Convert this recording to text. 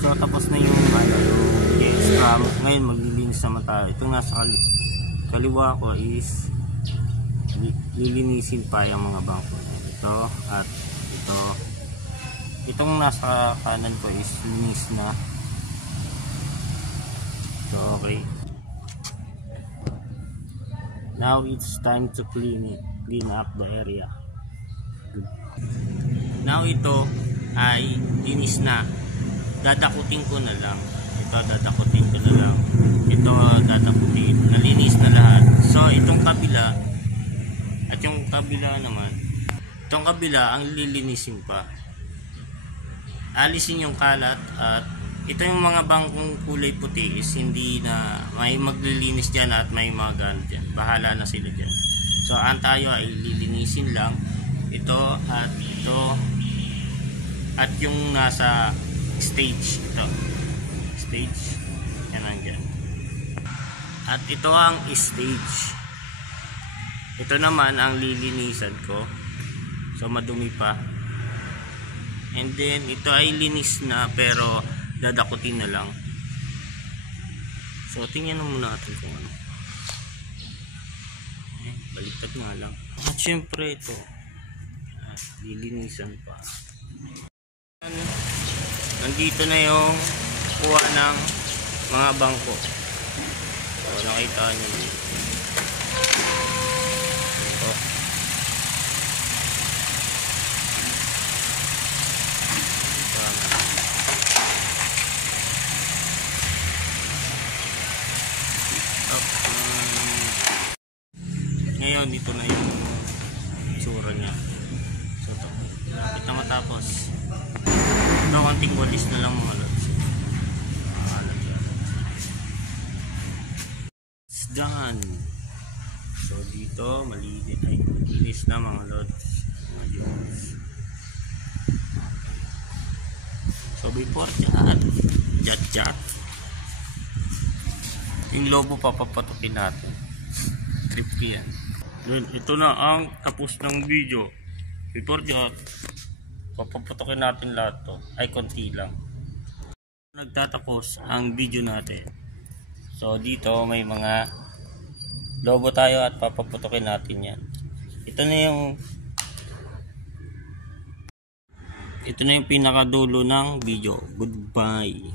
So tapos na yung scrum. Ngayon maglilinis naman tayo. Itong nasa kaliwa ko is lilinisin pa yung mga bangko. Ito at ito. Itong nasa kanan ko is linis na. So okay. Now it's time to clean up the area. Good. Now ito ay linis na. Dadakutin ko na lang. Ito dadakutin ko na lang. Ito dadakutin. Nalinis na lahat. So itong kabila at yung kabila naman. Itong kabila ang lilinisin pa. Alisin yung kalat at ito yung mga bangkong kulay puti is hindi na may maglilinis dyan at may mga ganun dyan. Bahala na sila dyan. So ang tayo ay lilinisin lang ito at ito at yung nasa stage ito. Stage yan nandyan. At ito ang stage. Ito naman ang lilinisan ko. So madumi pa. And then ito ay linis na pero dadakutin na lang. So tingnan muna natin kung ano. Baliktad nga lang. At syempre ito lilinisan pa. Nandito na yung kuha ng mga bangko. So nakita nyo ito. Ngayon dito na yung itsura niya. So ito kita matapos ito konting walis na lang mga lods. It's done. So dito malinis na mga lods. So before jat yung lobo papapatukin natin. Trip yan. Ito na ang tapos ng video. Before that, papaputokin natin lahat to. Ay konti lang. Nagtatapos ang video natin. So dito may mga lobo tayo at papaputokin natin yan. Ito na yung pinakadulo ng video. Goodbye.